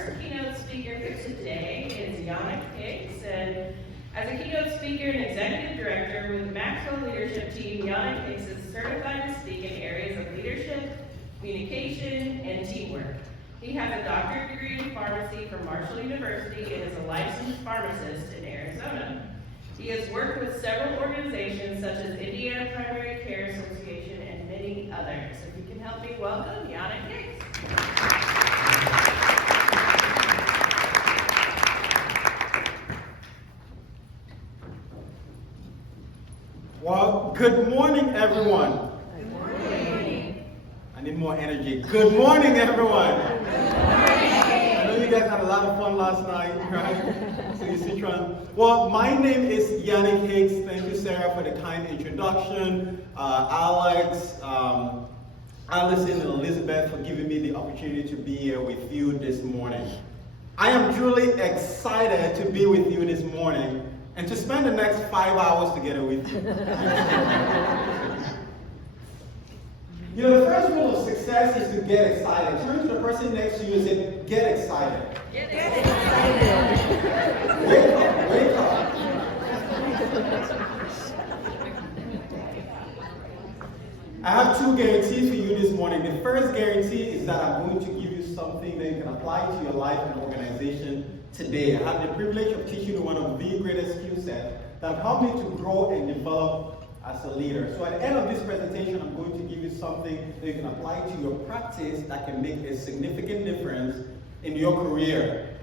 first keynote speaker for today is Yanick Hicks, and as a keynote speaker and executive director with the Maxwell Leadership Team, Yanick Hicks is certified to speak in areas of leadership, communication, and teamwork. He has a doctorate degree in pharmacy from Marshall University and is a licensed pharmacist in Arizona. He has worked with several organizations such as Indiana Primary Care Association and many others. If you can help me welcome Yanick Hicks. Well, good morning, everyone. Good morning. I need more energy. Good morning, everyone. Good morning. I know you guys had a lot of fun last night, right? So you see, well, my name is Yanick Hicks. Thank you, Sarah, for the kind introduction. Alex, Allison, and Elizabeth for giving me the opportunity to be here with you this morning. I am truly excited to be with you this morning and to spend the next 5 hours together with you. You know, the first rule of success is to get excited. Turn to the person next to you and say, get excited. Get excited. Wake up, wake up. I have two guarantees for you this morning. The first guarantee is that I'm going to give you something that you can apply to your life and organization today. I have the privilege of teaching you one of the greatest skill sets that have helped me to grow and develop as a leader. So at the end of this presentation, I'm going to give you something that you can apply to your practice that can make a significant difference in your career.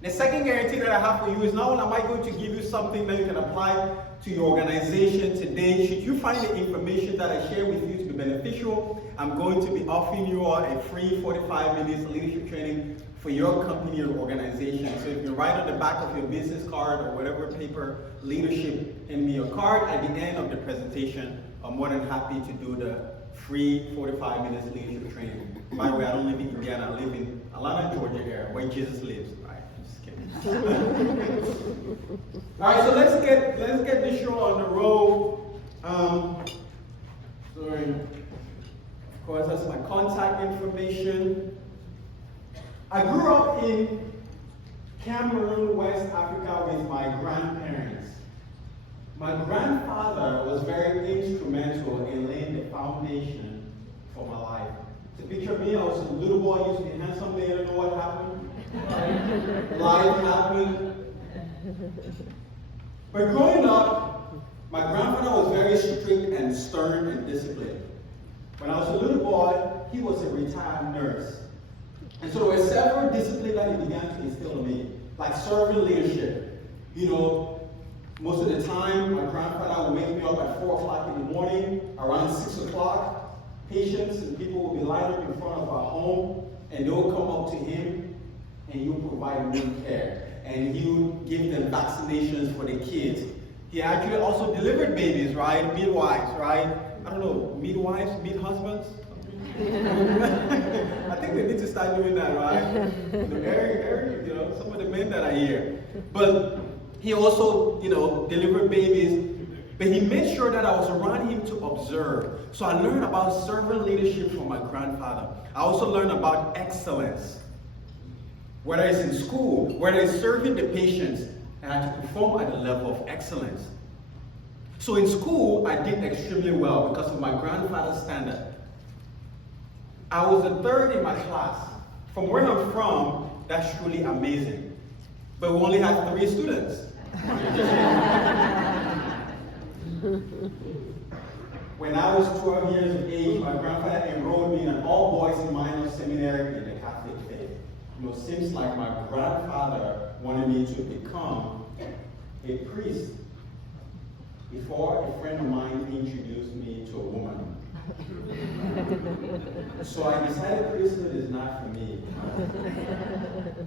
The second guarantee that I have for you is not only am I going to give you something that you can apply to your organization today, should you find the information that I share with you to be beneficial, I'm going to be offering you all a free 45 minutes leadership training for your company or organization. So if you write on the back of your business card or whatever paper, leadership, in me your card at the end of the presentation, I'm more than happy to do the free 45 minutes leadership training. By the way, I don't live in Indiana, I live in Atlanta, Georgia area, where Jesus lives. All right, so let's get this show on the road. Of course, that's my contact information. I grew up in Cameroon, West Africa, with my grandparents. My grandfather was very instrumental in laying the foundation for my life. To picture me, I was a little boy, used to be handsome, they don't know what happened. Life happened. But growing up, my grandfather was very strict and stern and disciplined. When I was a little boy, he was a retired nurse. And so there were several disciplines that he began to instill in me, like servant leadership. You know, most of the time, my grandfather would wake me up at 4 o'clock in the morning, around 6 o'clock. Patients and people would be lined up in front of our home, and they would come up to him, and he would provide them care. And he would give them vaccinations for the kids. He actually also delivered babies, right? Midwives, right? I don't know, midwives, mid-husbands? I think they need to start doing that, right? You know, some of the men that are here. But he also, you know, delivered babies. But he made sure that I was around him to observe. So I learned about servant leadership from my grandfather. I also learned about excellence. Whether it's in school, whether it's serving the patients, and I had to perform at a level of excellence. So in school, I did extremely well because of my grandfather's standard. I was the third in my class. From where I'm from, that's truly amazing. But we only had 3 students. When I was 12 years of age, my grandfather enrolled me in an all-boys minor seminary in the Catholic faith. You know, seems like my grandfather wanted me to become a priest before a friend of mine introduced me to a woman. So I decided priesthood is not for me.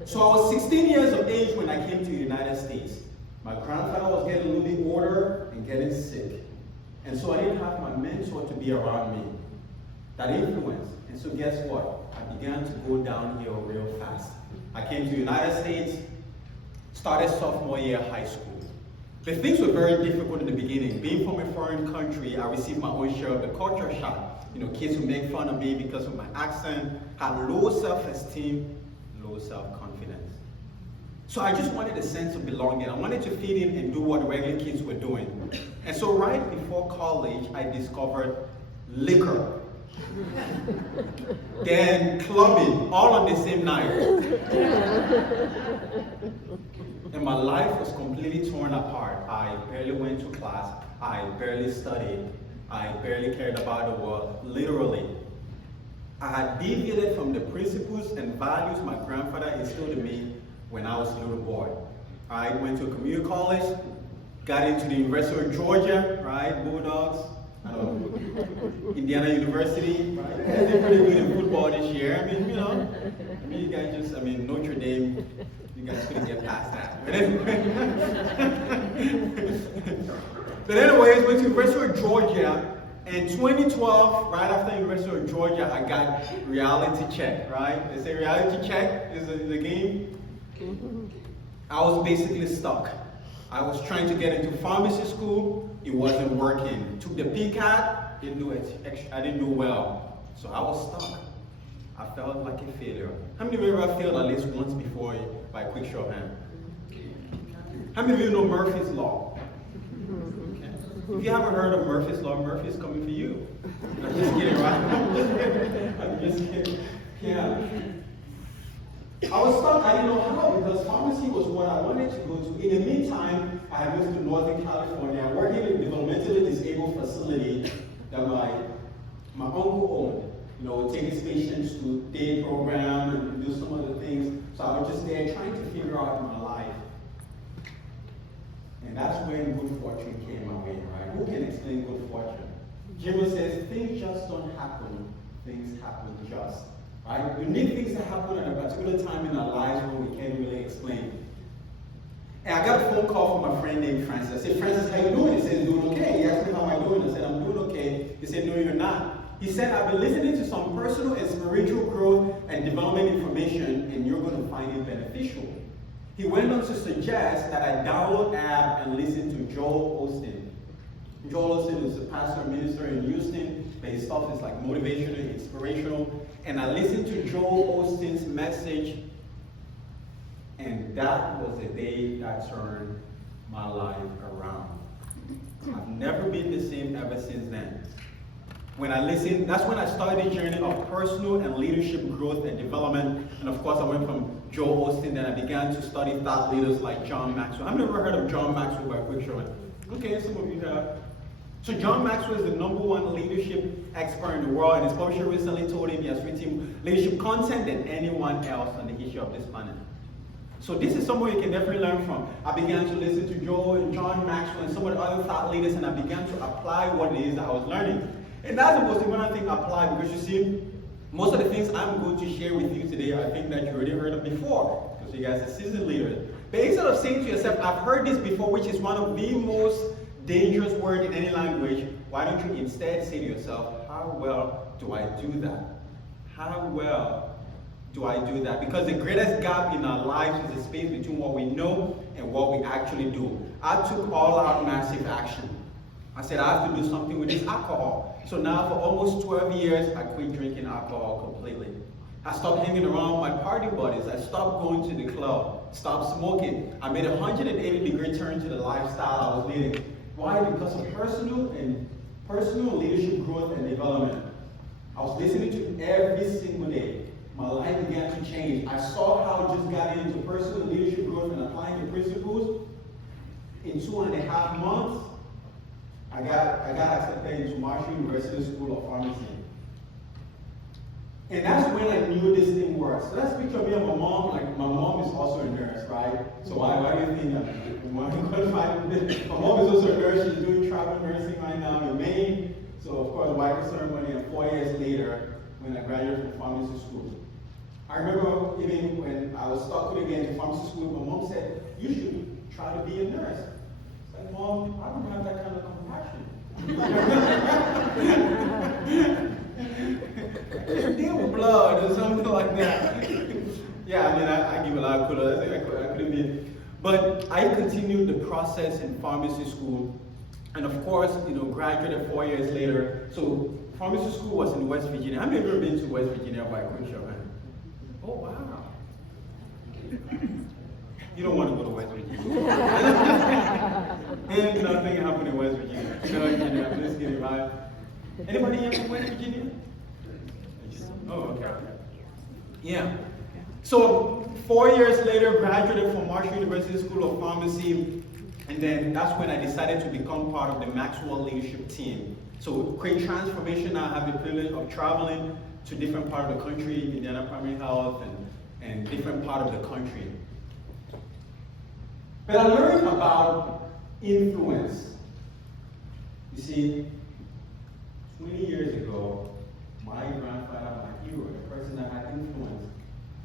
So I was 16 years of age when I came to the United States. My grandfather was getting a little bit older and getting sick. And so I didn't have my mentor to be around me. That influence. And so guess what? I began to go downhill real fast. I came to the United States, started sophomore year of high school. But things were very difficult in the beginning. Being from a foreign country, I received my own share of the culture shock. You know, kids would make fun of me because of my accent, had low self-esteem, low self-confidence. So I just wanted a sense of belonging. I wanted to fit in and do what regular kids were doing. And so right before college, I discovered liquor. Then clubbing, all on the same night. And my life was completely torn apart. I barely went to class. I barely studied. I barely cared about the world, literally. I had deviated from the principles and values my grandfather instilled in me when I was a little boy. I went to a community college, got into the University of Georgia, right, Bulldogs, Indiana University, right? You guys did pretty good in football this year. I mean, you guys just, Notre Dame, you guys couldn't get past that. But anyways, went to University of Georgia. In 2012, right after University of Georgia, I got reality check, right? They say reality check is the game. I was basically stuck. I was trying to get into pharmacy school. It wasn't working. Took the PCAT, didn't do it. I didn't do well. So I was stuck. I felt like a failure. How many of you ever failed at least once before by a quick show of hand? How many of you know Murphy's Law? If you haven't heard of Murphy's Law, Murphy's coming for you. I'm just kidding, right? I'm just kidding. Yeah. I was stuck, I didn't know how, because pharmacy was what I wanted to go to. In the meantime, I moved to Northern California, working in a developmentally disabled facility that my uncle owned. Take his patients to day program and do some other things. So I was just there trying to figure out my life. And that's when good fortune came my way, right? Who can explain good fortune? Jimmy says, things just don't happen, things happen just. Right? We need things to happen at a particular time in our lives when we can't really explain. And I got a phone call from a friend named Francis. I said, Francis, how you doing? He said, doing okay. He asked me how am I doing? I said, I'm doing okay. He said, no, you're not. He said, I've been listening to some personal and spiritual growth and development information, and you're going to find it beneficial. He went on to suggest that I download an app and listen to Joel Osteen. Joel Osteen is a pastor and minister in Houston, but his stuff is like motivational, inspirational. And I listened to Joel Osteen's message, and that was the day that turned my life around. I've never been the same ever since then. When I listened, that's when I started the journey of personal and leadership growth and development. And of course, I went from Joel Osteen, then I began to study thought leaders like John Maxwell. I've never heard of John Maxwell by a quick show. Okay, some of you have. So John Maxwell is the #1 leadership expert in the world, and his publisher recently told him he has written leadership content than anyone else on the history of this planet. So this is someone you can definitely learn from. I began to listen to Joel and John Maxwell and some of the other thought leaders, and I began to apply what it is that I was learning. And that's the most important thing, apply, because you see, most of the things I'm going to share with you today are things that you already heard of before, because you guys are seasoned leaders. But instead of saying to yourself, I've heard this before, which is one of the most dangerous words in any language, why don't you instead say to yourself, how well do I do that? How well do I do that? Because the greatest gap in our lives is the space between what we know and what we actually do. I took all-out massive action. I said, I have to do something with this alcohol. So now for almost 12 years, I quit drinking alcohol completely. I stopped hanging around my party buddies. I stopped going to the club, stopped smoking. I made a 180-degree turn to the lifestyle I was leading. Why? Because of personal leadership growth and development. I was listening to every single day. My life began to change. I saw how I just got into personal leadership growth and applying the principles. In 2.5 months, I got accepted into Marshall University School of Pharmacy. And that's when I knew this thing works. So let's picture me and my mom. Like, my mom is also a nurse, right? So why do you think that my mom is also a nurse? She's doing travel nursing right now in Maine. So of course, the white ceremony, and 4 years later, when I graduated from pharmacy school. I remember even when I was stuck with again in pharmacy school, my mom said, you should try to be a nurse. It's like, Mom, I don't have that kind of compassion. Deal with blood or something like that. Yeah, I give a lot of kudos. I couldn't be. But I continued the process in pharmacy school. And of course, graduated 4 years later. So pharmacy school was in West Virginia. How many of you have been to West Virginia by a quick show? Oh, wow. You don't want to go to West Virginia. Ain't nothing happened in West Virginia. I'm just kidding, right? Anybody here from West Virginia? Oh, okay. Yeah. So 4 years later, graduated from Marshall University School of Pharmacy, and then that's when I decided to become part of the Maxwell leadership team. So create transformation. I have the privilege of traveling to different parts of the country, Indiana Primary Health, and different part of the country. But I learned about influence. You see, 20 years ago, my grandfather, my hero, the person that had influence,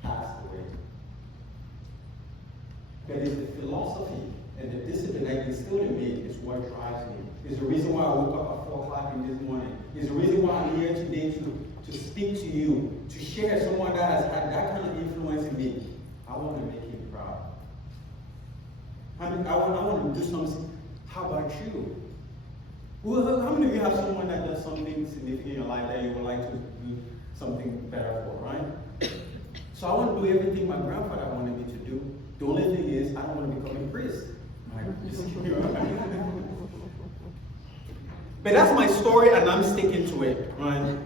passed away. But it's the philosophy and the discipline I instilled in me is what drives me. It's the reason why I woke up at 4 o'clock in this morning. It's the reason why I'm here today to speak to you, to share someone that has had that kind of influence in me. I want to make him proud. I want to do something. How about you? Well, how many of you have someone that does something significant in your life that you would like to do something better for, right? So I want to do everything my grandfather wanted me to do. The only thing is, I don't want to become a priest. But that's my story, and I'm sticking to it, right?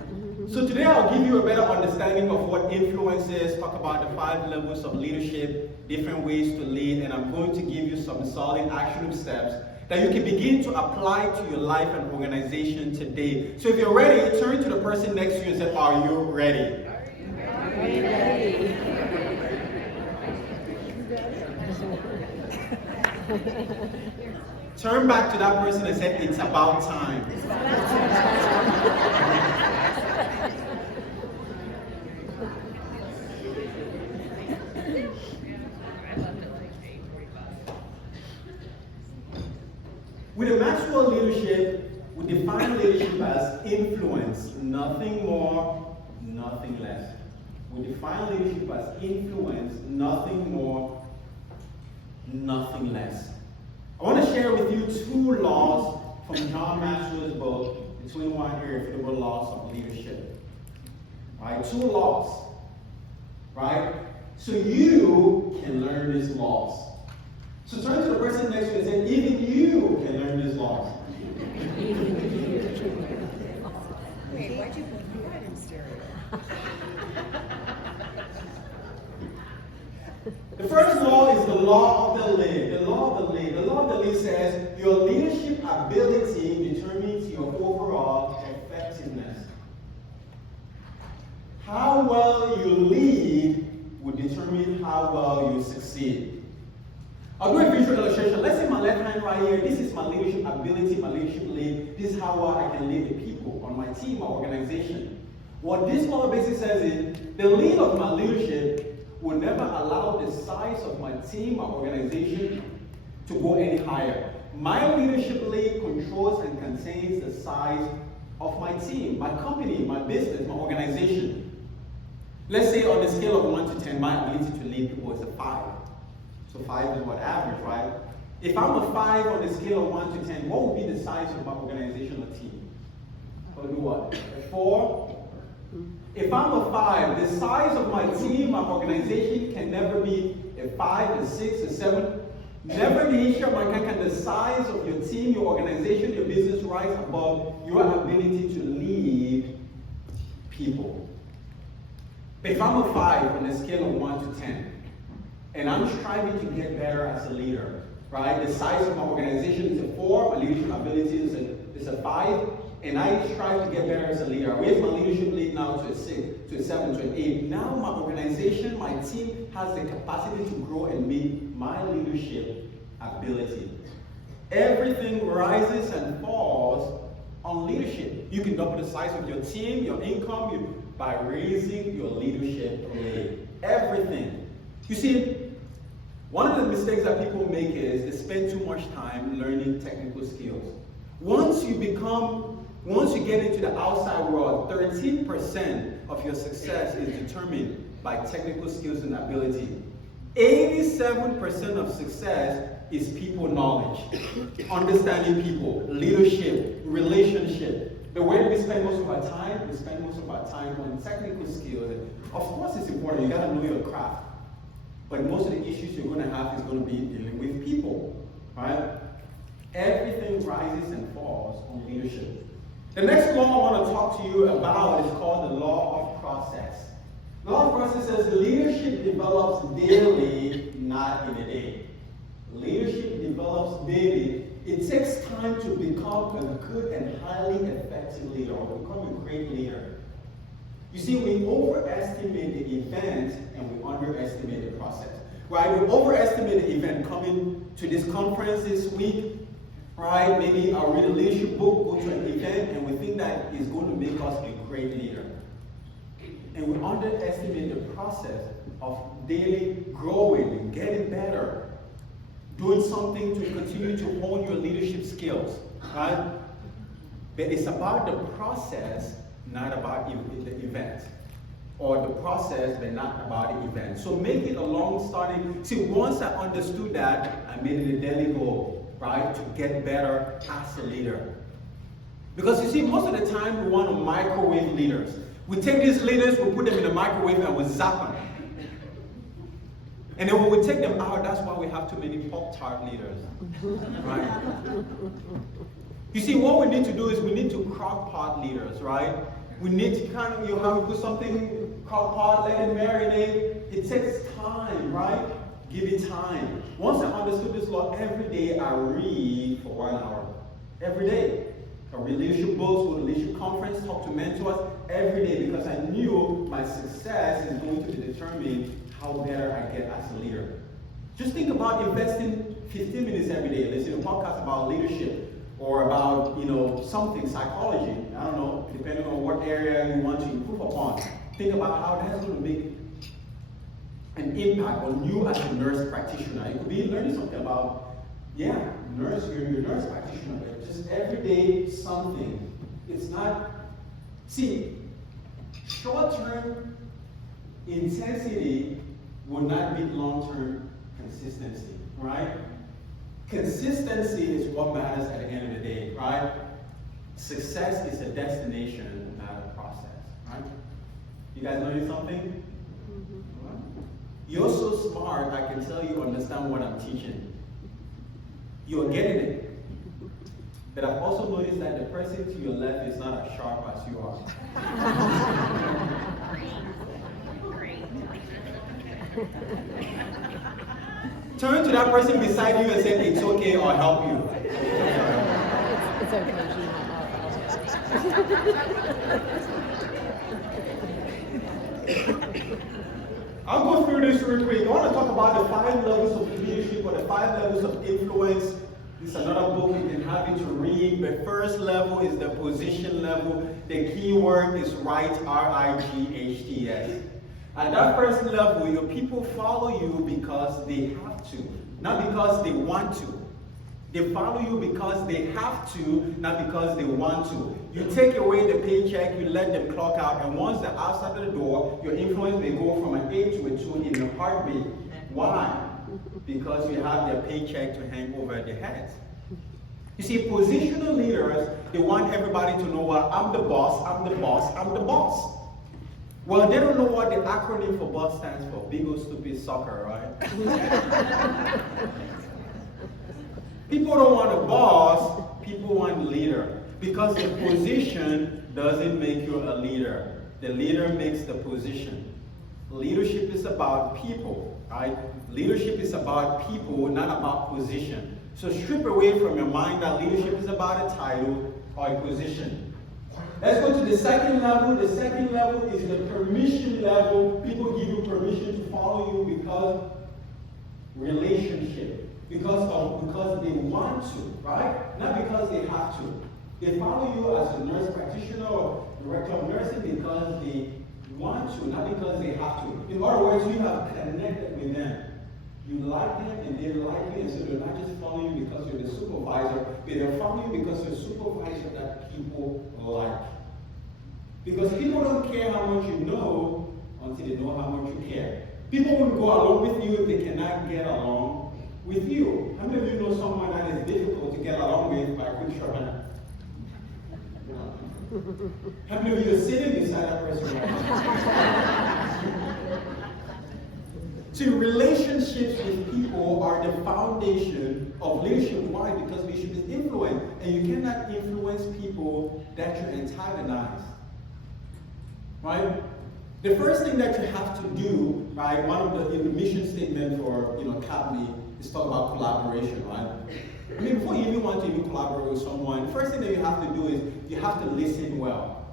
So today I'll give you a better understanding of what influence is, talk about the 5 levels of leadership, different ways to lead, and I'm going to give you some solid actionable steps that you can begin to apply to your life and organization today. So if you're ready, turn to the person next to you and say, are you ready? Are you ready? Turn back to that person and say, it's about time. With the Maxwell leadership, we define leadership as influence, nothing more, nothing less. We define leadership as influence, nothing more, nothing less. I want to share with you 2 laws from John Maxwell's book, The 21 Irrefutable Laws of Leadership. Right? 2 laws. Right? So you can learn these laws. So turn to the person next to you and say, even you can learn these laws. Wait, why'd you put that in stereo? The first law is the law of the lead. The law of the lead. The law of the lead says your leadership ability determines your overall effectiveness. How well you lead will determine how well you succeed. I'll do a visual illustration. Let's say my left hand right here, this is my leadership ability, my leadership lead. This is how well I can lead the people on my team, my organization. What this law basically says is, the lead of my leadership will never allow the size of my team, my organization, to go any higher. My leadership lead controls and contains the size of my team, my company, my business, my organization. Let's say on the scale of 1 to 10, my ability to lead people is a 5. So 5 is what, average, right? If I'm a 5 on the scale of 1 to 10, what would be the size of my organizational team? I'll do what? A 4? If I'm a 5, the size of my team, my organization can never be a 5, a 6, a 7. Never can the size of your team, your organization, your business rise above your ability to lead people. But if I'm a 5 on a scale of 1 to 10, and I'm striving to get better as a leader, right? The size of my organization is a 4, my leadership ability is a 5, and I strive to get better as a leader. I raise my leadership lead now to a 6, to a 7, to an 8. Now my organization, my team has the capacity to grow and meet my leadership ability. Everything rises and falls on leadership. You can double the size of your team, your income, by raising your leadership lead. Everything. You see, one of the mistakes that people make is they spend too much time learning technical skills. Once you get into the outside world, 13% of your success is determined by technical skills and ability. 87% of success is people knowledge, understanding people, leadership, relationship. But where do we spend most of our time? We spend most of our time on technical skills. Of course it's important, you gotta know your craft. but most of the issues you're going to have is going to be dealing with people, right? Everything rises and falls on leadership. The next law I want to talk to you about is called the law of process. The law of process says leadership develops daily, not in a day. Leadership develops daily. It takes time to become a good and highly effective leader or become a great leader. You see, we overestimate the event and we underestimate the process. Right? We overestimate the event coming to this conference this week. Right? Maybe I'll read a leadership book, go to an event, and we think that is going to make us a great leader. And we underestimate the process of daily growing and getting better. Doing something to continue to hone your leadership skills, right? But it's about the process, not about the event. Or the process, but not about the event. So make it a long starting. See, once I understood that, I made it a daily goal, right? To get better as a leader. Because you see, most of the time we want to microwave leaders. We take these leaders, we put them in the microwave and we zap them. And then when we take them out, that's why we have too many Pop-Tart leaders, right? You see, what we need to do is we need to crock-pot leaders, right? We need to kind of, have to put something crock-pot, let it marinate. It takes time, right? Give it time. Once I understood this law, every day I read for 1 hour. Every day. I read leadership books, go to leadership conference, talk to mentors every day because I knew my success is going to determine how better I get as a leader. Just think about investing 15 minutes every day, listening to podcasts about leadership or about, something, psychology. I don't know, depending on what area you want to improve upon. Think about how that's going to make an impact on you as a nurse practitioner. You could be learning something about, you're a nurse practitioner, but just every day something. It's not, short-term intensity will not beat long-term consistency, right? Consistency is what matters at the end of the day, right? Success is a destination, not a process, right? You guys learning something? Mm-hmm. You're so smart, I can tell you understand what I'm teaching. You're getting it. But I've also noticed that the person to your left is not as sharp as you are. Turn to that person beside you and say, it's okay, I'll help you. It's okay. I'll go through this real quick. I want to talk about the 5 levels of leadership or the 5 levels of influence. This is another book you can have it to read. The first level is the position level. The key word is right, R-I-G-H-T-S. At that first level, your people follow you because they have to, not because they want to. They follow you because they have to, not because they want to. You take away the paycheck, you let them clock out, and once they're outside of the door, your influence may go from an 8 to a 2 in a heartbeat. Why? Because you have their paycheck to hang over their heads. You see, positional leaders, they want everybody to know, well, I'm the boss, I'm the boss, I'm the boss. Well, they don't know what the acronym for boss stands for. Big old stupid sucker, right? People don't want a boss, people want a leader. Because the position doesn't make you a leader. The leader makes the position. Leadership is about people, right? Leadership is about people, not about position. So strip away from your mind that leadership is about a title or a position. Let's go to the second level. The second level is the permission level. People give you permission to follow you because relationship. Because they want to, right? Not because they have to. They follow you as a nurse practitioner or director of nursing because they want to, not because they have to. In other words, you have connected with them. You like them and they like you, and so they're not just following you because you're the supervisor, but they're following you because you're a supervisor that people like. Because people don't care how much you know until they know how much you care. People won't go along with you if they cannot get along with you. How many of you know someone that is difficult to get along with by a quick show of hand? How many of you are sitting beside that person right now? See, relationships with people are the foundation of leadership. Why? Because leadership is influence, and you cannot influence people that you antagonize. Right? The first thing that you have to do, right? One of the mission statement for CAPNI is talk about collaboration, right? I mean, before you even want to collaborate with someone, the first thing that you have to do is you have to listen well.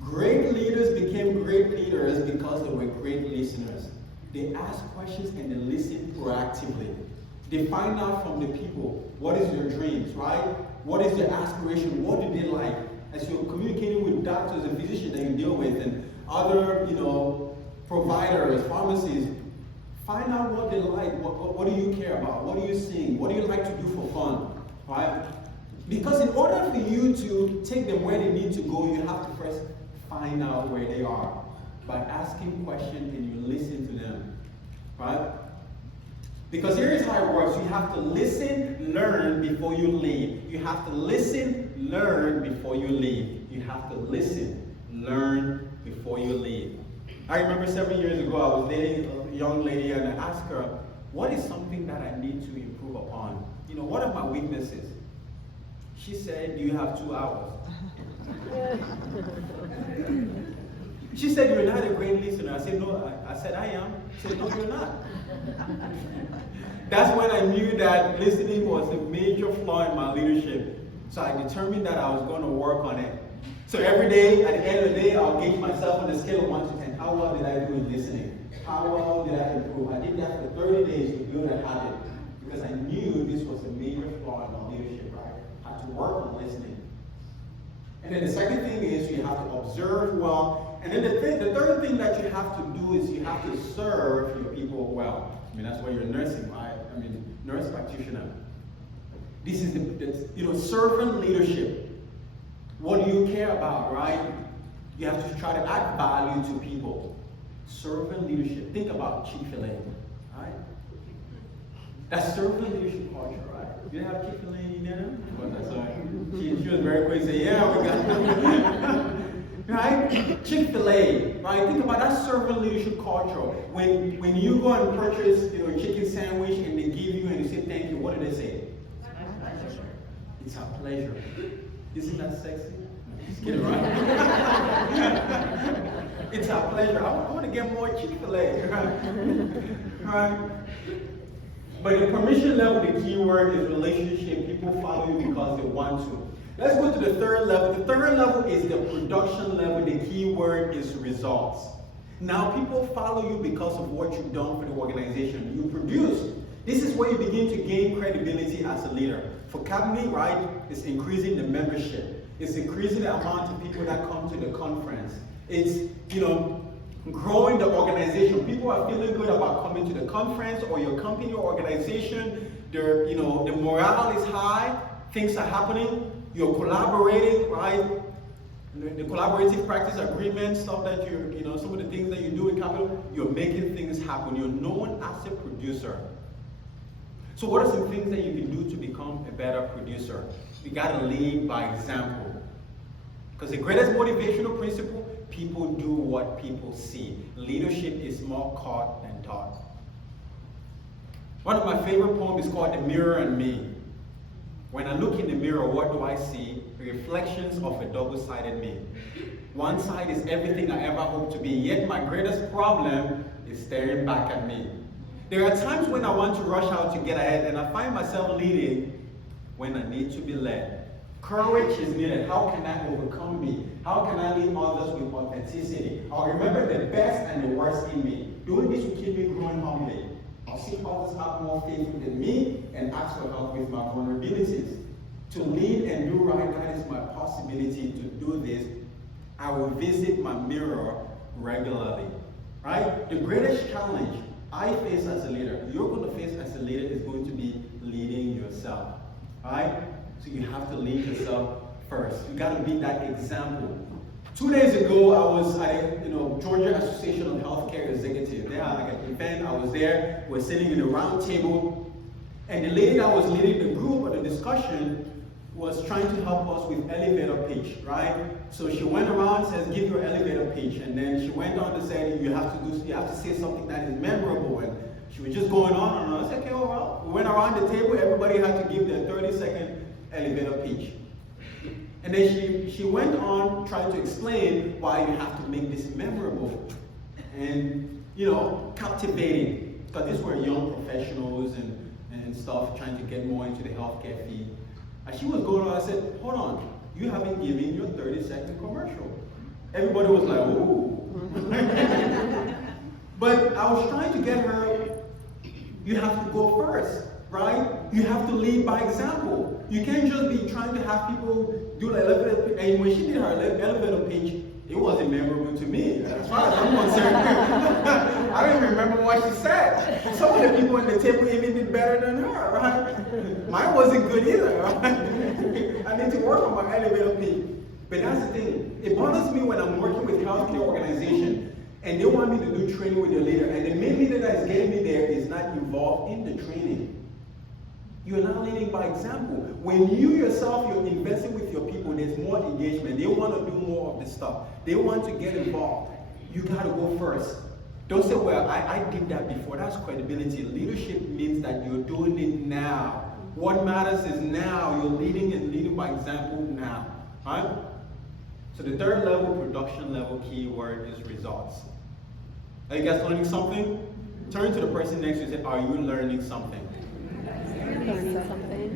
Great leaders became great leaders because they were great listeners. They ask questions and they listen proactively. They find out from the people, what is their dreams, right? What is their aspiration? What do they like? As you're communicating with doctors and physicians that you deal with and other, providers, pharmacies, find out what they like. What do you care about? What do you sing? What do you like to do for fun, right? Because in order for you to take them where they need to go, you have to first find out where they are by asking questions and you listen to them, right? Because here is how it works. You have to listen, learn before you lead. You have to listen, learn before you lead. You have to listen, learn before you lead. I remember several years ago, I was dating a young lady and I asked her, what is something that I need to improve upon? What are my weaknesses? She said, do you have 2 hours? She said, you're not a great listener. I said, no. I said, I am. She said, no, you're not. That's when I knew that listening was a major flaw in my leadership. So I determined that I was going to work on it. So every day, at the end of the day, I'll gauge myself on the scale of 1 to 10. How well did I do in listening? How well did I improve? I did that for 30 days to build a habit because I knew this was a major flaw in my leadership, right? I had to work on listening. And then the second thing is you have to observe well. And then the third thing that you have to do is you have to serve your people well. I mean, that's why you're nursing, right? I mean, nurse practitioner. This is servant leadership. What do you care about, right? You have to try to add value to people. Servant leadership. Think about Chick-fil-A, right? That's servant leadership culture, right? You have Chick-fil-A in there? She was very quick to say, yeah, we got right? Chick-fil-A, right? Think about that servant leadership culture. When you go and purchase a chicken sandwich and they give you and you say thank you, what do they say? It's our pleasure. Isn't that sexy? Just kidding, right? It's our pleasure. I want to get more Chick-fil-A, right? But the permission level, the key word is relationship. People follow you because they want to. Let's go to the third level. The third level is the production level. The key word is results. Now, people follow you because of what you've done for the organization. You produce. This is where you begin to gain credibility as a leader. For CAPNI, right, it's increasing the membership. It's increasing the amount of people that come to the conference. It's, growing the organization. People are feeling good about coming to the conference or your company or organization. The morale is high. Things are happening. You're collaborating, right? The collaborative practice agreement, stuff that some of the things that you do in capital, you're making things happen. You're known as a producer. So what are some things that you can do to become a better producer? You gotta lead by example. Because the greatest motivational principle, people do what people see. Leadership is more caught than taught. One of my favorite poems is called The Mirror and Me. When I look in the mirror, what do I see? Reflections of a double-sided me. One side is everything I ever hoped to be, yet my greatest problem is staring back at me. There are times when I want to rush out to get ahead, and I find myself leading when I need to be led. Courage is needed. How can I overcome me? How can I lead others with authenticity? I'll remember the best and the worst in me. Doing this will keep me growing humbly. I'll see others have more faith in me and ask for help with my vulnerabilities. To lead and do right, that is my possibility to do this. I will visit my mirror regularly. Right? The greatest challenge I face as a leader, you're going to face as a leader, is going to be leading yourself. Right? So you have to lead yourself first. You got to be that example. 2 days ago, I was at Georgia Association of Healthcare Executives. They had like an event. I was there. We're sitting in a round table, and the lady that was leading the group or the discussion was trying to help us with elevator pitch, right? So she went around and says, give your elevator pitch, and then she went on to say, you have to say something that is memorable, and she was just going on and on. I said, okay, well, we went around the table, everybody had to give their 30-second elevator pitch. And then she went on trying to explain why you have to make this memorable and, captivating, because these were young professionals and stuff, trying to get more into the healthcare field. And she was going on, I said, hold on, you haven't given your 30-second commercial. Everybody was like, ooh. But I was trying to get her, you have to go first, right? You have to lead by example. You can't just be trying to have people do the elevator pitch. And when she did her elevator pitch, it wasn't memorable to me, as far as I'm concerned. I don't even remember what she said. Some of the people on the table even did better than her, right? Mine wasn't good either, right? I need to work on my elevator pitch. But that's the thing. It bothers me when I'm working with healthcare organizations and they want me to do training with their leader, and the main leader that is getting me there is not involved in the training. You're not leading by example. When you yourself, you're investing with your people, there's more engagement. They want to do more of this stuff. They want to get involved. You got to go first. Don't say, well, I did that before. That's credibility. Leadership means that you're doing it now. What matters is now. You're leading and leading by example now. Right? So the third level, production level keyword is results. Are you guys learning something? Turn to the person next to you and say, are you learning something? Learning something.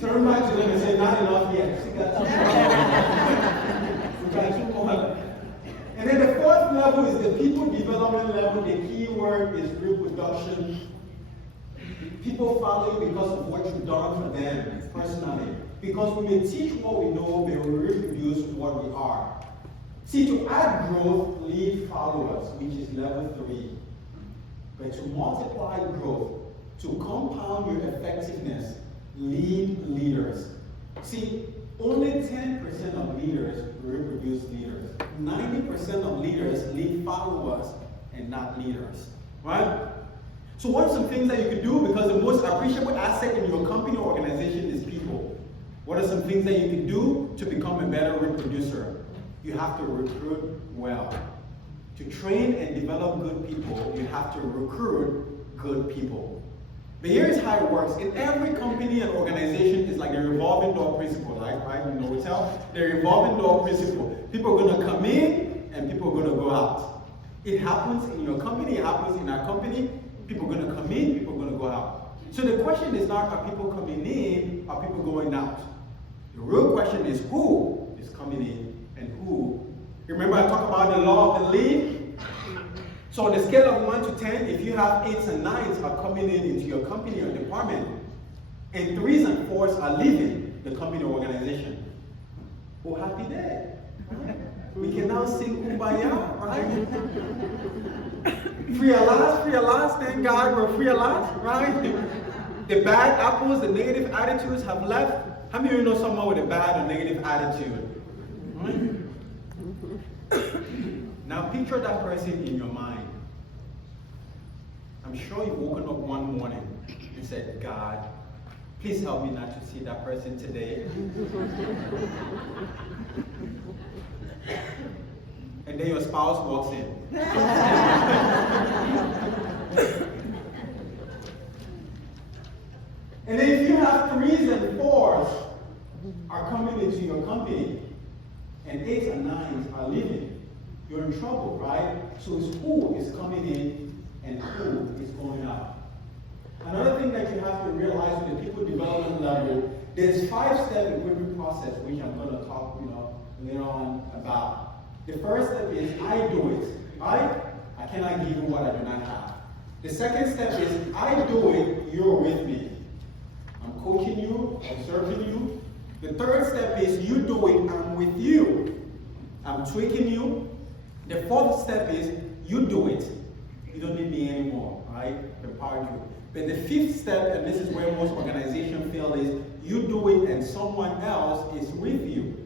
Turn back to them and say, not enough yet. We got two more. And then the fourth level is the people development level. The key word is reproduction. People follow you because of what you've done for them personally. Because we may teach what we know, but we reproduce what we are. See, to add growth, lead followers, which is level 3. But to multiply growth, to compound your effectiveness, lead leaders. See, only 10% of leaders reproduce leaders. 90% of leaders lead followers and not leaders. Right? So what are some things that you could do? Because the most appreciable asset in your company or organization is people. What are some things that you can do to become a better reproducer? You have to recruit well. To train and develop good people, you have to recruit good people. But here's how it works. In every company and organization, it's like the revolving door principle, right? You know, we tell the revolving door principle. People are going to come in and people are going to go out. It happens in your company, it happens in our company. People are going to come in, people are going to go out. So the question is not, are people coming in, are people going out? The real question is, who is coming in and who? Remember I talked about the law of the lead? So on the scale of 1 to 10, if you have 8s and 9s are coming in into your company or department, and 3s and 4s are leaving the company or organization, well, happy day. We can now sing Kumbaya, right? Free at last, thank God we're free at last, right? The bad apples, the negative attitudes have left. How many of you know someone with a bad or negative attitude? Right? Now picture that person in your mind. I'm sure you've woken up one morning and said, God, please help me not to see that person today. And then your spouse walks in. And then if you have 3s and 4s are coming into your company, and 8s and 9s are leaving, you're in trouble, right? So it's who is coming in and who is going out. Another thing that you have to realize with the people development level, there's 5-step equipment process, which I'm going to talk, later on about. The first step is I do it, right? I cannot give you what I do not have. The second step is I do it, you're with me. I'm coaching you, observing you. The third step is you do it, I'm with you. I'm tweaking you. The fourth step is you do it. You don't need me anymore, right? Empower you. But the fifth step, and this is where most organizations fail, is you do it and someone else is with you.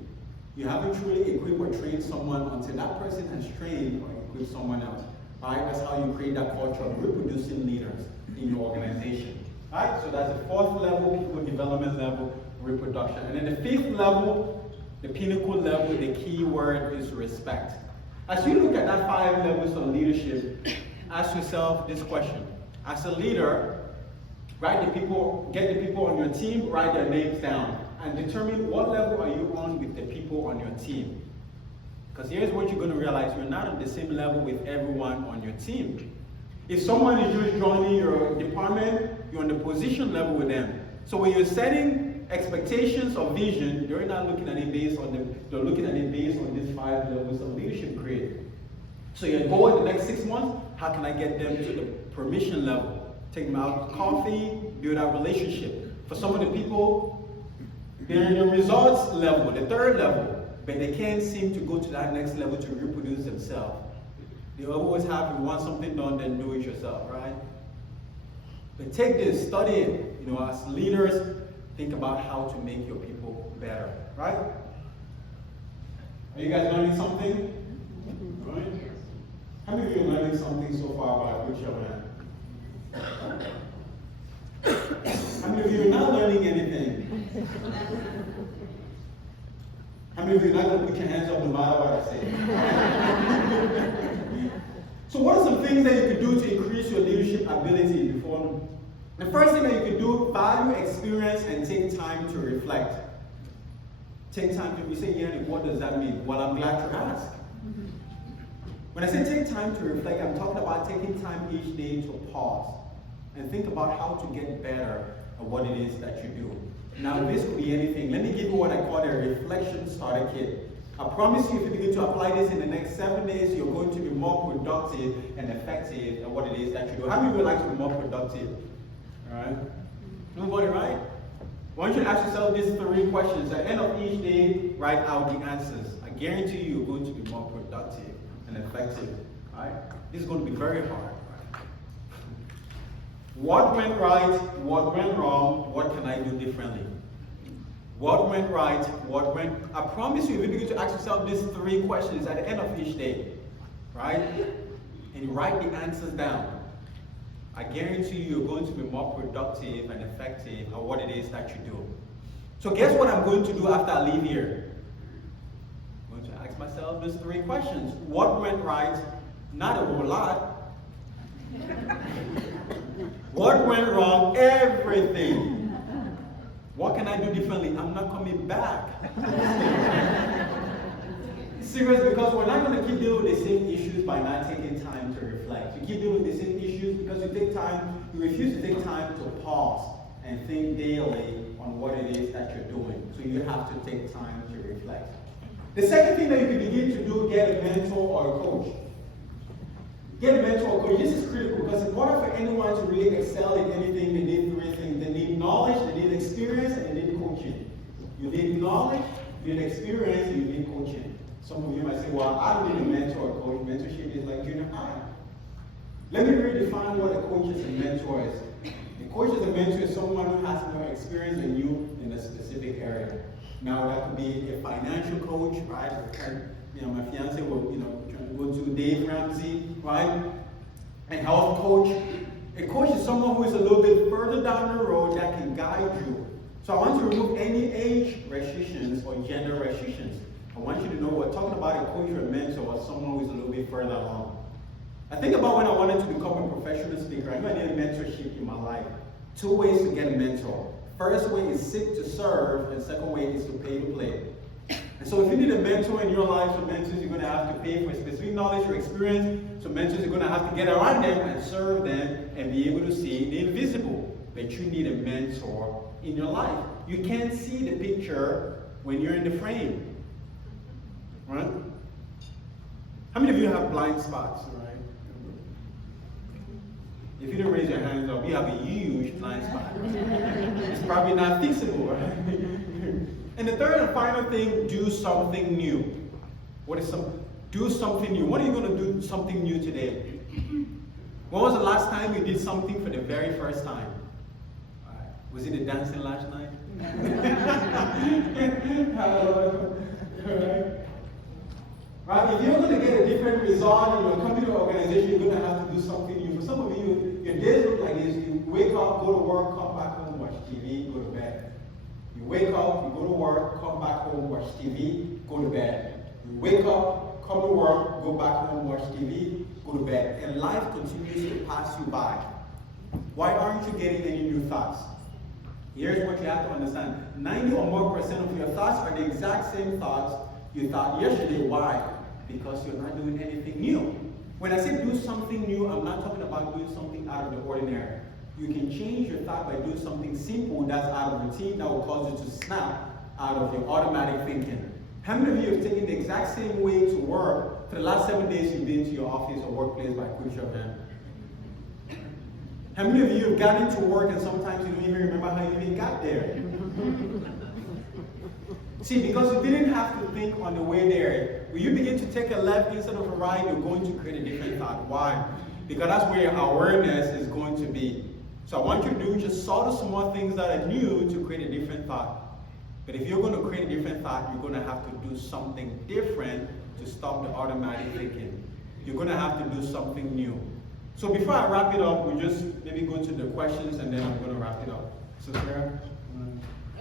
You haven't truly equipped or trained someone until that person has trained or equipped someone else. Right? That's how you create that culture of reproducing leaders in your organization. Right? So that's the fourth level, people development level, reproduction. And then the fifth level, the pinnacle level, the key word is respect. As you look at that 5 levels of leadership, ask yourself this question. As a leader, get the people on your team, write their names down, and determine what level are you on with the people on your team. Because here's what you're going to realize, you're not on the same level with everyone on your team. If someone is just joining your department, you're on the position level with them. So when you're setting expectations or vision, they're not looking at it based on they're looking at it based on these 5 levels of leadership grade. So your goal in the next 6 months, how can I get them to the permission level? Take them out to coffee, build our relationship. For some of the people, they're in the results level, the 3rd level, but they can't seem to go to that next level to reproduce themselves. They always have to want something done, then do it yourself, right? But take this, study it. You know, as leaders, think about how to make your people better, right? Are you guys learning something? Right? How many of you are learning something so far by which your hand? How many of you are not learning anything? How many of you are not going to put your hands up no matter what I say? So what are some things that you can do to increase your leadership ability before? The first thing that you can do, value experience and take time to reflect. Take time to, you say, Yanick, what does that mean? Well, I'm glad you asked. When I say take time to reflect, I'm talking about taking time each day to pause and think about how to get better at what it is that you do. Now, this could be anything. Let me give you what I call a reflection starter kit. I promise you, if you begin to apply this in the next 7 days, you're going to be more productive and effective at what it is that you do. How many would like to be more productive? All right? Nobody, right? Why don't you ask yourself these 3 questions. At the end of each day, write out the answers. I guarantee you, you're going to be more productive and effective. All right? This is going to be very hard. What went right? What went wrong? What can I do differently? What went right? What went... I promise you, if you begin to ask yourself these 3 questions at the end of each day, right? And you write the answers down, I guarantee you, you're going to be more productive and effective at what it is that you do. So guess what I'm going to do after I leave here? I'm going to ask myself these 3 questions. What went right? Not a whole lot. What went wrong? Everything. What can I do differently? I'm not coming back. Serious, because we're not going to keep dealing with the same issues by not taking time to reflect. You keep dealing with the same issues because you refuse to take time to pause and think daily on what it is that you're doing. So you have to take time to reflect. The second thing that you can begin to do, get a mentor or a coach. Get a mentor or coach. This is critical because in order for anyone to really excel in anything, they need 3 things. They need knowledge, they need experience, and they need coaching. You need knowledge, you need experience, and you need coaching. Some of you might say, well, I don't need a mentor or coach. Mentorship is like junior high. Let me redefine what a coach is and mentor is. A coach is a mentor is someone who has more experience than you in a specific area. Now, that could be a financial coach, right? My fiance will, trying to go to Dave Ramsey, right? A health coach. A coach is someone who is a little bit further down the road that can guide you. So I want to remove any age restrictions or gender restrictions. I want you to know we're talking about a coach or a mentor or someone who is a little bit further along. I think about when I wanted to become a professional speaker. I knew I needed mentorship in my life. 2 ways to get a mentor. First way is seek to serve, and second way is to pay to play. And so if you need a mentor in your life, so mentors you're going to have to pay for specific knowledge or experience. So mentors you're going to have to get around them and serve them and be able to see the invisible. But you need a mentor in your life. You can't see the picture when you're in the frame. Right? How many of you have blind spots, right? If you don't raise your hands up, you have a huge blind spot. Right? It's probably not fixable, right? And the third and final thing, do something new. Do something new. What are you going to do something new today? When was the last time you did something for the very first time? Was it the dancing last night? Right? If you're going to get a different result in your company or organization, you're going to have to do something new. For some of you, your days look like this. You wake up up, go to work, come back home, watch TV, go to bed. You wake up, you go to work, come back home, watch TV, go to bed. You wake up, come to work, go back home, watch TV, go to bed. And life continues to pass you by. Why aren't you getting any new thoughts? Here's what you have to understand. 90 or more % of your thoughts are the exact same thoughts you thought yesterday. Why? Because you're not doing anything new. When I say do something new, I'm not talking about doing something out of the ordinary. You can change your thought by doing something simple that's out of routine that will cause you to snap out of your automatic thinking. How many of you have taken the exact same way to work for the last 7 days you've been to your office or workplace by quick show of hand? How many of you have gotten to work and sometimes you don't even remember how you even got there? See, because you didn't have to think on the way there. When you begin to take a left instead of a right, you're going to create a different thought. Why? Because that's where your awareness is going to be. So I want you to do just sort of small things that are new to create a different thought. But if you're going to create a different thought, you're going to have to do something different to stop the automatic thinking. You're going to have to do something new. So before I wrap it up, we'll just maybe go to the questions and then I'm going to wrap it up. So Sarah,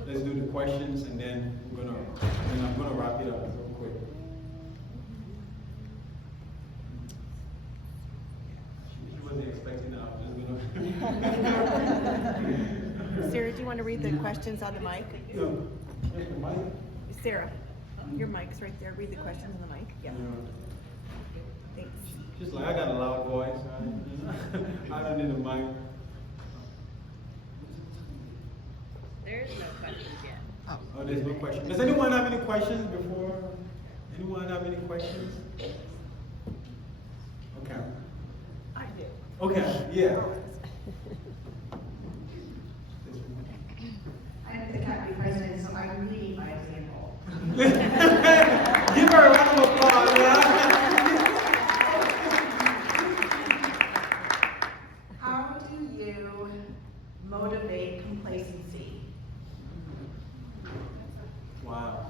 let's do the questions and then I'm going to wrap it up real quick. She wasn't expecting that. I'm just going to. Sarah, do you want to read the questions on the mic? Yeah. Here's the mic. Sarah, your mic's right there. Read the questions on the mic. Yeah. Thanks. Just like I got a loud voice. I don't need a mic. There's no questions yet. Oh, there's no question. Does anyone have any questions before? Anyone have any questions? Okay. I do. Okay, yeah. I'm the CAPNI president, so I'm leading by example. Give her a round of applause. How do you motivate complacency? Wow.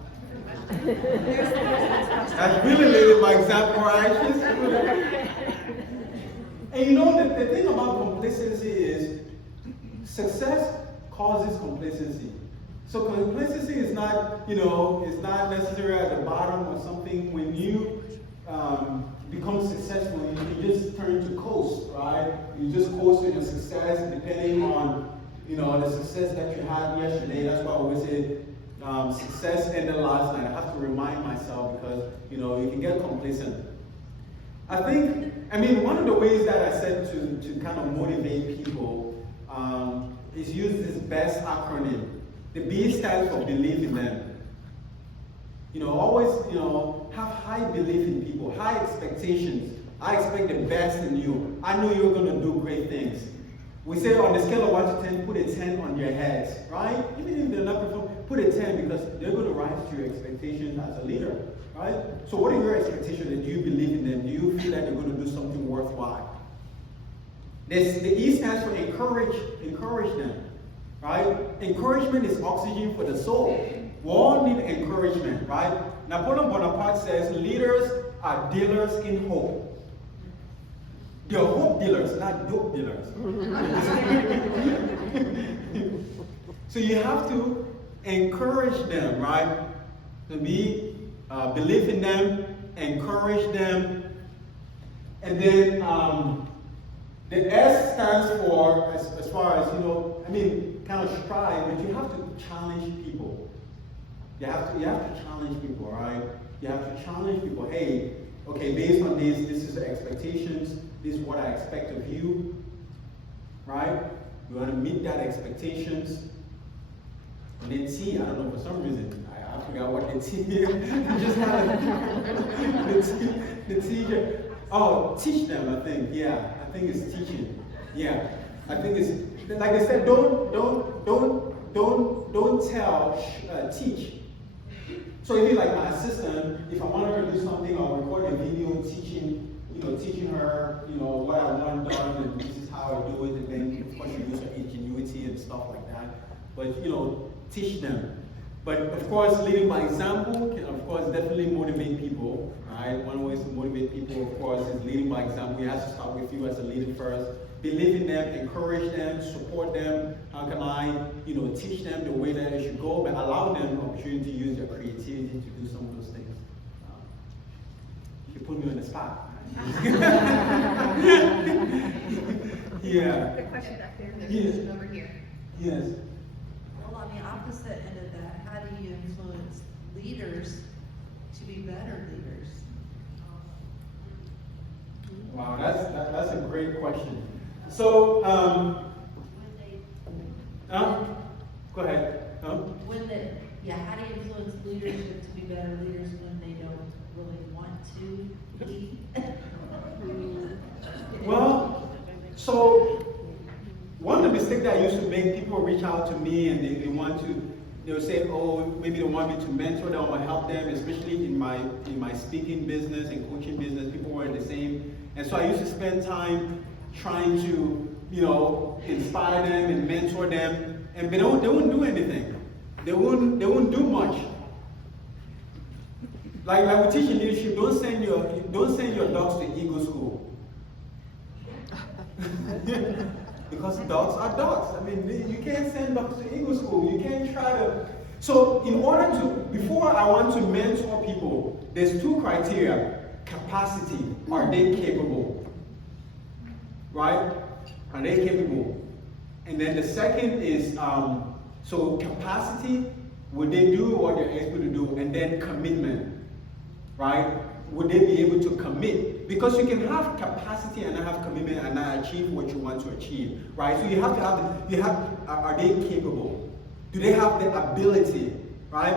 That's really leading by example, right? And you know, the thing about complacency is success causes complacency. So complacency is not, it's not necessarily at the bottom or something. When you become successful, you can just turn to coast, right? You just coast in your success depending on, the success that you had yesterday. That's why I always say success ended last night. I have to remind myself because, you can get complacent. One of the ways that I said to kind of motivate people is use this BEST acronym. The B stands for believe in them. Always, have high belief in people, high expectations. I expect the best in you. I know you're going to do great things. We say on the scale of 1 to 10, put a 10 on their heads, right? Even if they're not performing, put a 10 because they're going to rise to your expectations as a leader, right? So what are your expectations? Do you believe in them? Do you feel like they're going to do something worthwhile? The E stands for encourage them, right? Encouragement is oxygen for the soul. We all need encouragement, right? Napoleon Bonaparte says leaders are dealers in hope. They're hope dealers, not dope dealers. So you have to encourage them, right? To believe in them, encourage them. And then the S stands for, as far as, kind of strive, but you have to challenge people. You have to challenge people, right? You have to challenge people. Hey, okay, based on this is the expectations. This is what I expect of you, right? You want to meet that expectations. And then T, I don't know, for some reason, I forgot what the T is. Just the T. Oh, teach them, I think. Yeah, I think it's teaching. Yeah, I think it's, like I said, don't tell, teach. So if you like my assistant, if I want her to do something, I'll record a video teaching her, what I want done, and this is how I do it, and then of course you use her ingenuity and stuff like that. But teach them. But of course, leading by example can, of course, definitely motivate people. Right? One way to motivate people, of course, is leading by example. It has to start with you as a leader first. believe in them, encourage them, support them? How can I, teach them the way that they should go, but allow them the opportunity to use their creativity to do some of those things? You put me on the spot. Yeah. The question back there. There's Yes. a question over here. Yes. Well, on the opposite end of that, how do you influence leaders to be better leaders? Wow, that's a great question. So, go ahead. How do you influence leadership to be better leaders when they don't really want to lead? Well, so one of the mistakes that I used to make, people reach out to me and they want to, they'll say, oh, maybe they want me to mentor them or help them, especially in my speaking business and coaching business. People were the same. And so I used to spend time trying to, inspire them and mentor them, and they wouldn't do anything. They wouldn't do much. Like we teach in leadership, don't send your dogs to Eagle School. Because dogs are dogs. I mean, you can't send dogs to Eagle School. You can't try to. So before I want to mentor people, there's two criteria. Capacity, are they capable? Right? Are they capable? And then the second is, so capacity, would they do what they're able to do? And then commitment, right? Would they be able to commit? Because you can have capacity and not have commitment and not achieve what you want to achieve, right? So you have to are they capable? Do they have the ability, right?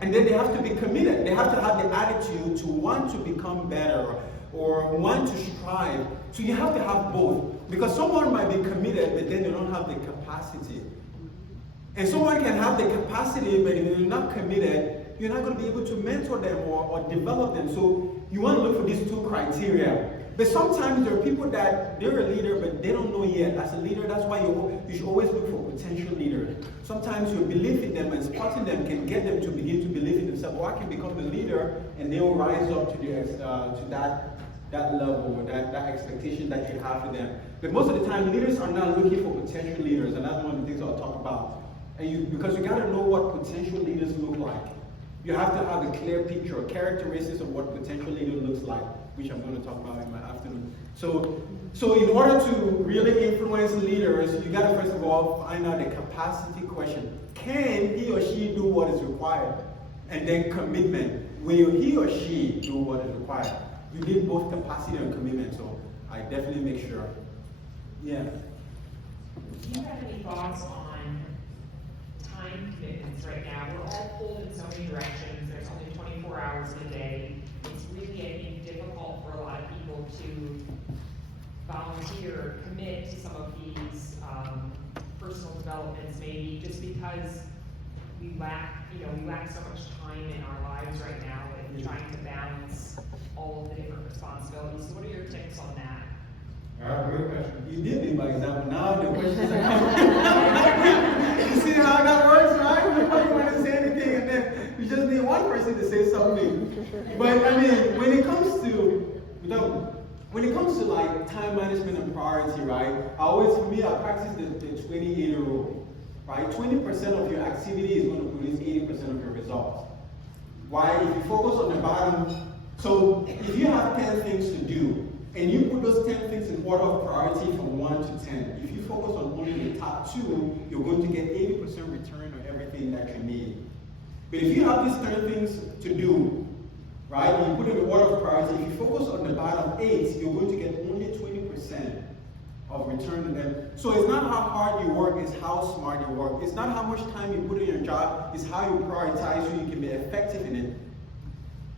And then they have to be committed. They have to have the attitude to want to become better or want to strive. So you have to have both. Because someone might be committed, but then they don't have the capacity. And someone can have the capacity, but if they're not committed, you're not going to be able to mentor them or develop them. So you want to look for these two criteria. But sometimes there are people that they're a leader, but they don't know yet. As a leader, that's why you should always look for potential leaders. Sometimes your belief in them and spotting them can get them to begin to believe in themselves. Well, I can become a leader, and they will rise up to that level or that expectation that you have for them. But most of the time, leaders are not looking for potential leaders, and that's one of the things I'll talk about. Because you got to know what potential leaders look like. You have to have a clear picture, characteristics of what potential leader looks like, which I'm going to talk about in my afternoon. So in order to really influence leaders, you got to first of all find out the capacity question. Can he or she do what is required? And then commitment. Will he or she do what is required? You need both capacity and commitment, so I definitely make sure. Yeah. Do you have any thoughts on time commitments right now? We're all pulled in so many directions. There's only 24 hours in a day. It's really getting difficult for a lot of people to volunteer, commit to some of these personal developments, maybe just because we lack so much time in our lives right now and trying to balance all of the different responsibilities. So what are your tips on that? All right, great question. You did me by example. Now the questions are coming. You see how that works, right? Nobody want to say anything, and then you just need one person to say something. But I mean, when it comes to like time management and priority, right? I practice the 20-80 rule. Right? 20% of your activity is going to produce 80% of your results. Why? If you focus on the bottom, so if you have 10 things to do, and you put those 10 things in order of priority from 1 to 10, if you focus on only the top 2, you're going to get 80% return on everything that you need. But if you have these 10 things to do, right, and you put in the order of priority, if you focus on the bottom 8, you're going to get only 20% of return on them. So it's not how hard you work, it's how smart you work. It's not how much time you put in your job, it's how you prioritize so you can be effective in it.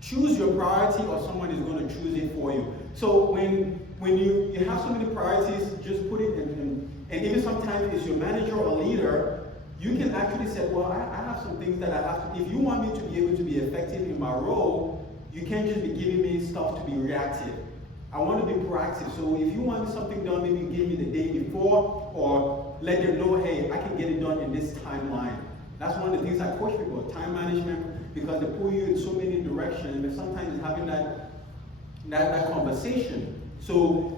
Choose your priority or someone is going to choose it for you. So when you have so many priorities, just put it in, and even sometimes it's your manager or leader, you can actually say, well, I have some things that I have to, if you want me to be able to be effective in my role, you can't just be giving me stuff to be reactive. I want to be proactive. So if you want something done, maybe you give me the day before, or let them know, hey, I can get it done in this timeline. That's one of the things I coach people, time management, because they pull you in so many directions, but sometimes it's having that conversation. So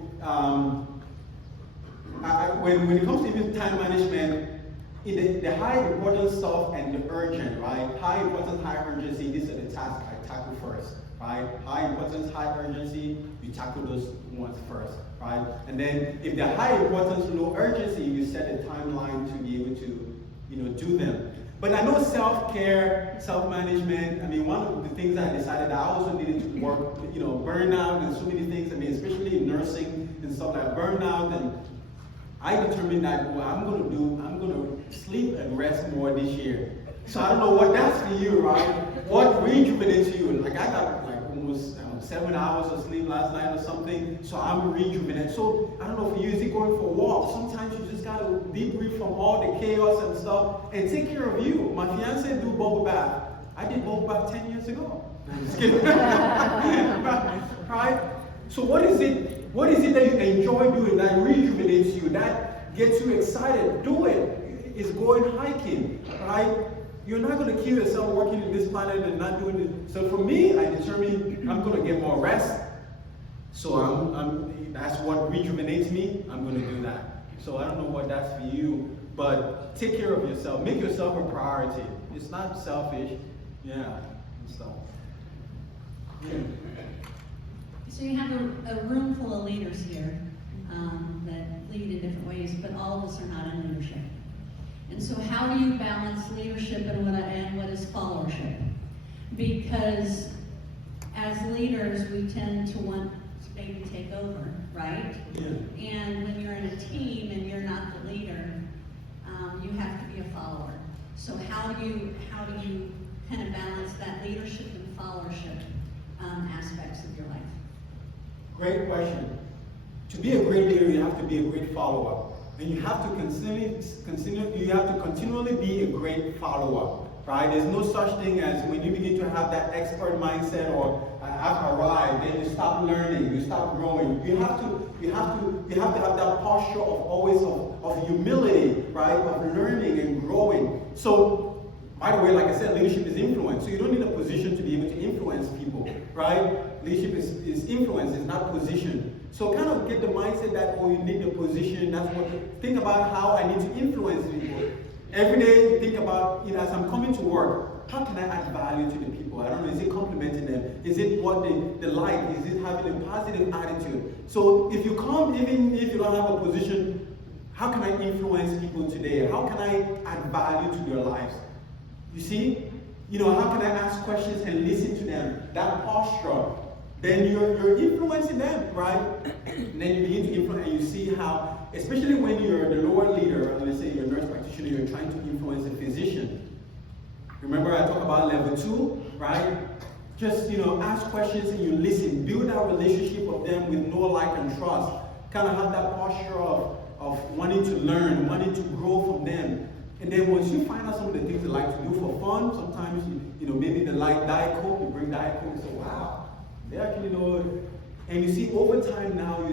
when it comes to even time management, in the high importance stuff and the urgent, right? High importance, high urgency, these are the tasks I tackle first, right? High importance, high urgency, you tackle those ones first, right? And then if they're high importance, low urgency, you set a timeline to be able to, do them. But I know self-care, self-management, I mean, one of the things I decided I also needed to work, burnout and so many things, I mean, especially in nursing and stuff like burnout, and I determined that what I'm going to sleep and rest more this year. So I don't know what that's for you, right? What rejuvenates you? Like I got like almost 7 hours of sleep last night or something, so I'm rejuvenated. So I don't know for you, is it going for a walk? Sometimes you just got to debrief from all the chaos and stuff and take care of you. My fiance do bubble bath. I did bubble bath 10 years ago. I'm just kidding. Right? So what is it that you enjoy doing that rejuvenates you, that gets you excited? Do it. It's going hiking, right? You're not going to kill yourself working in this planet and not doing it. So for me, I determined I'm going to get more rest. So that's what rejuvenates me. I'm going to do that. So I don't know what that's for you, but take care of yourself. Make yourself a priority. It's not selfish. Yeah. So. So you have a room full of leaders here that lead in different ways, but all of us are not in leadership. And so how do you balance leadership and what is followership? Because as leaders, we tend to want to maybe take over, right? Yeah. And when you're in a team and you're not the leader, you have to be a follower. So how do you kind of balance that leadership and followership aspects of your life? Great question. To be a great leader, you have to be a great follower. And you have to continually be a great follower, right? There's no such thing as when you begin to have that expert mindset or have arrived, then you stop learning, you stop growing. You have to have that posture of always of humility, right? Of learning and growing. So, by the way, like I said, leadership is influence. So you don't need a position to be able to influence people, right? Leadership is influence, it's not position. So kind of get the mindset that, you need the position. Think about how I need to influence people. Every day, think about, as I'm coming to work, how can I add value to the people? I don't know, is it complimenting them? Is it what they like? Is it having a positive attitude? So if you come, even if you don't have a position, how can I influence people today? How can I add value to their lives? You see? How can I ask questions and listen to them? That posture. Then you're influencing them, right? And then you begin to influence, and you see how, especially when you're the lower leader, let's say you're a nurse practitioner, you're trying to influence a physician. Remember I talked about level 2, right? Just, ask questions and you listen. Build that relationship with them with no like and trust. Kind of have that posture of wanting to learn, wanting to grow from them. And then once you find out some of the things they like to do for fun, sometimes, maybe they like Diet Coke, you bring Diet Coke and say, wow. They actually know it. And you see, over time now, they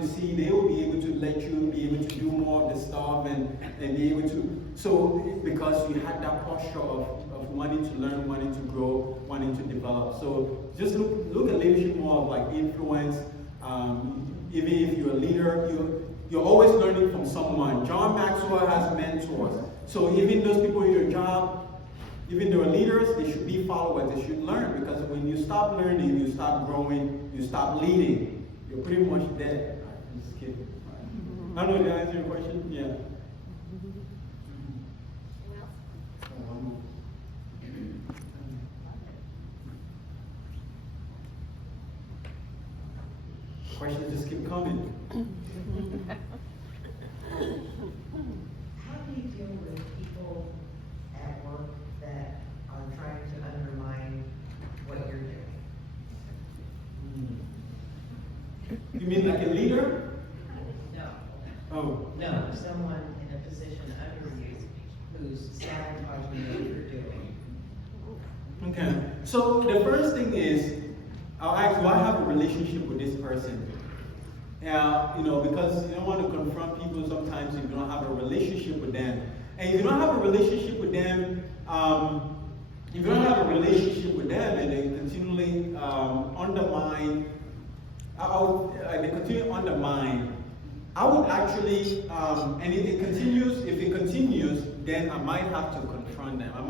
will be able to let you be able to do more of the stuff and be able to. So, because you had that posture of wanting to learn, wanting to grow, wanting to develop. So, just look at leadership more of like influence. Even if you're a leader, you're always learning from someone. John Maxwell has mentors. So, even those people in your job, even though leaders, they should be followers, they should learn, because when you stop learning, you stop growing, you stop leading. You're pretty much dead. I'm just kidding. I don't know, did I answer your question? Yeah. Questions just keep coming. How do you deal with people at work that are trying to undermine what you're doing? You mean like a leader? No. Oh. No, someone in a position under you who's sabotaging what you're doing. Okay. So the first thing is, I'll ask, do I have a relationship with this person? Because you don't want to confront people sometimes if you don't have a relationship with them. And if you don't have a relationship with them, and they continually undermine, they continue to undermine I would actually, and if it continues, then I might have to confront them. I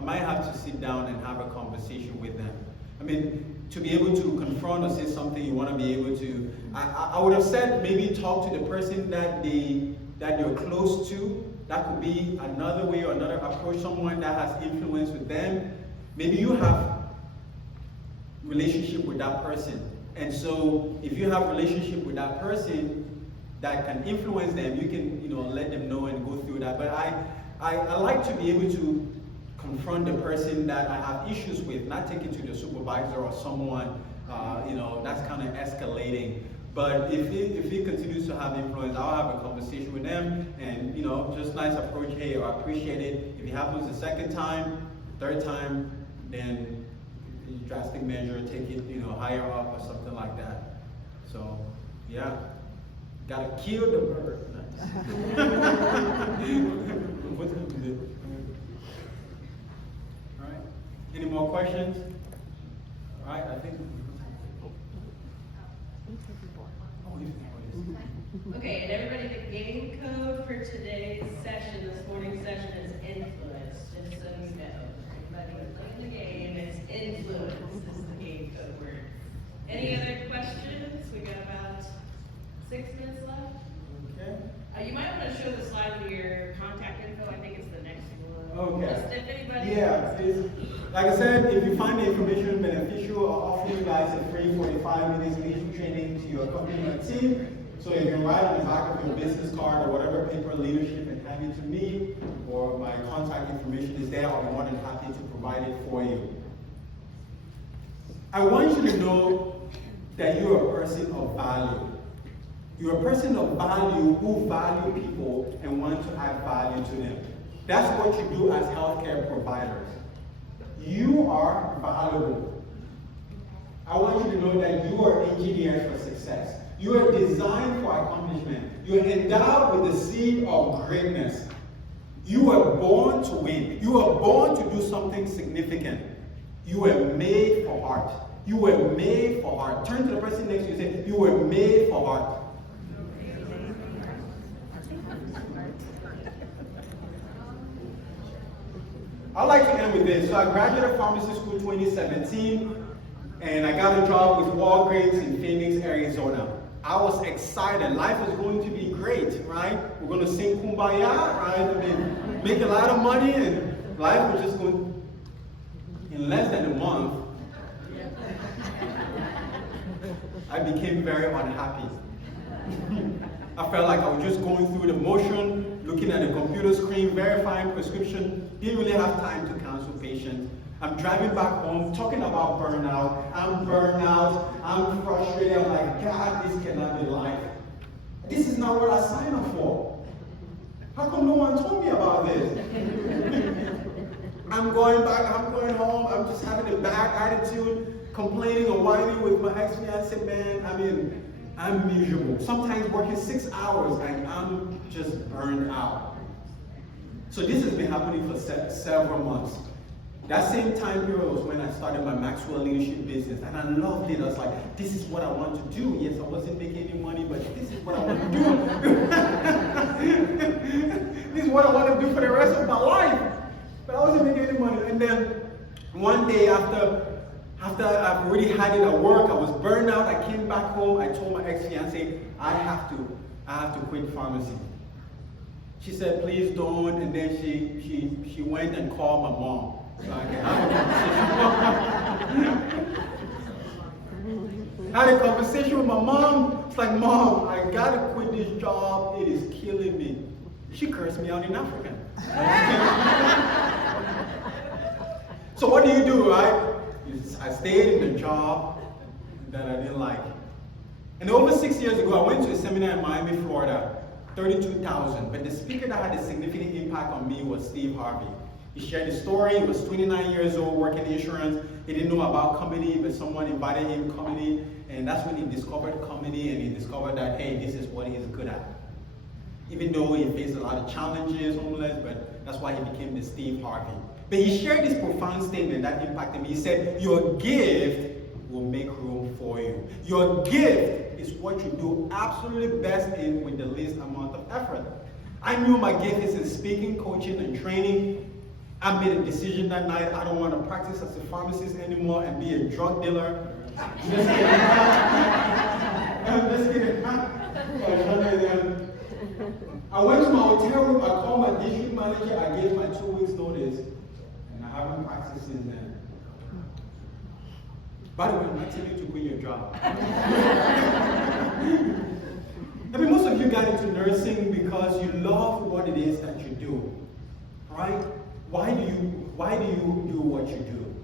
might have to sit down and have a conversation with them. I mean, to be able to confront or say something, you want to be able to. I would have said maybe talk to the person that you're close to. That could be another way or another approach. Someone that has influence with them. Maybe you have relationship with that person, and so if you have relationship with that person that can influence them, you can let them know and go through that. But I like to be able to confront the person that I have issues with, not take it to the supervisor or someone that's kind of escalating. But if he continues to have influence, I'll have a conversation with them and just nice approach. Hey, I appreciate it. If it happens the second time, third time, then drastic measure, take it higher up or something like that. So yeah, gotta kill the bird. All right. Any more questions? All right. I think. Okay, and everybody, the game code for today's session, this morning's session, is influence, just so you know. Everybody playing the game, it's influence, this is the game code word. Any other questions? We got about 6 minutes left. Okay. You might want to show the slide with your contact info, I think it's the next one. Okay. Just if anybody. Yeah, like I said, if you find the information beneficial, I'll offer you guys a free 45 minutes leadership training to accompany my team. So you can write on the back of your business card or whatever paper leadership and hand it to me, or my contact information is there. I'll be more than happy to provide it for you. I want you to know that you're a person of value. You're a person of value who value people and want to add value to them. That's what you do as healthcare providers. You are valuable. I want you to know that you are engineered for success. You are designed for accomplishment. You are endowed with the seed of greatness. You are born to win. You are born to do something significant. You were made for art. You were made for art. Turn to the person next to you and say, you were made for art. I'd like to end with this. So I graduated pharmacy school 2017, and I got a job with Walgreens in Phoenix, Arizona. I was excited. Life was going to be great, right? We're going to sing Kumbaya, right? I mean, make a lot of money, and life was just going. In less than a month, I became very unhappy. I felt like I was just going through the motion, looking at the computer screen, verifying prescription, didn't really have time to counsel patients. I'm driving back home, talking about burnout. I'm burned out, I'm frustrated, I'm like, God, this cannot be life. This is not what I signed up for. How come no one told me about this? I'm going back, I'm going home, I'm just having a bad attitude, complaining or whining with my ex-fiancé, man. I mean, I'm miserable. Sometimes working 6 hours and I'm just burned out. So this has been happening for several months. That same time period was when I started my Maxwell Leadership business, and I loved it. I was like, this is what I want to do. Yes, I wasn't making any money, but this is what I want to do. This is what I want to do for the rest of my life. But I wasn't making any money. And then one day after I've already had it at work, I was burned out, I came back home, I told my ex-fiancée, I have to quit pharmacy. She said, please don't, and then she went and called my mom. So I can have a conversation. I had a conversation with my mom. It's like, Mom, I gotta quit this job, it is killing me. She cursed me out in African. So what do, right? I stayed in the job that I didn't like. And over 6 years ago, I went to a seminar in Miami, Florida, 32,000. But the speaker that had a significant impact on me was Steve Harvey. He shared his story. He was 29 years old, working in insurance. He didn't know about CAPNI, but someone invited him to CAPNI. And that's when he discovered CAPNI, and he discovered that, hey, this is what he's good at. Even though he faced a lot of challenges, homeless, but that's why he became the Steve Harvey. But he shared this profound statement that impacted me. He said, your gift will make room for you. Your gift is what you do absolutely best in with the least amount of effort. I knew my gift is in speaking, coaching, and training. I made a decision that night. I don't want to practice as a pharmacist anymore and be a drug dealer. Just kidding. I'm just kidding. I went to my hotel room. I called my district manager. I gave my 2 weeks notice, and I haven't practiced since then. By the way, I'm not telling you to quit your job. I mean, most of you got into nursing because you love what it is that you do, right? Why do you do what you do?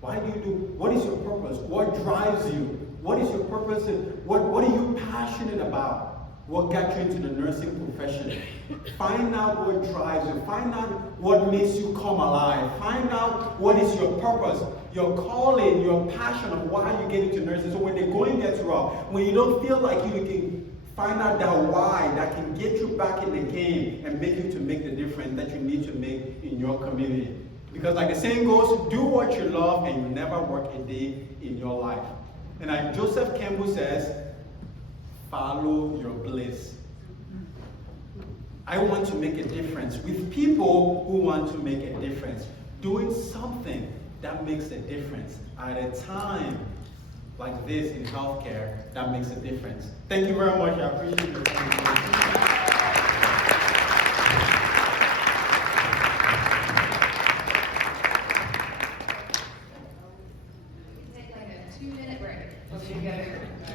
Why do you do? What is your purpose? What drives you? What is your purpose? And what are you passionate about? What got you into the nursing profession? Find out what drives you. Find out what makes you come alive. Find out what is your purpose, your calling, your passion of why you get into nursing. So when the going gets rough, when you don't feel like you can find out that why that can get you back in the game and make you to make the difference that you need to make in your community. Because like the saying goes, do what you love and you never work a day in your life. And like Joseph Campbell says, follow your bliss. I want to make a difference with people who want to make a difference. Doing something that makes a difference at a time like this in healthcare that makes a difference. Thank you very much. I appreciate your time.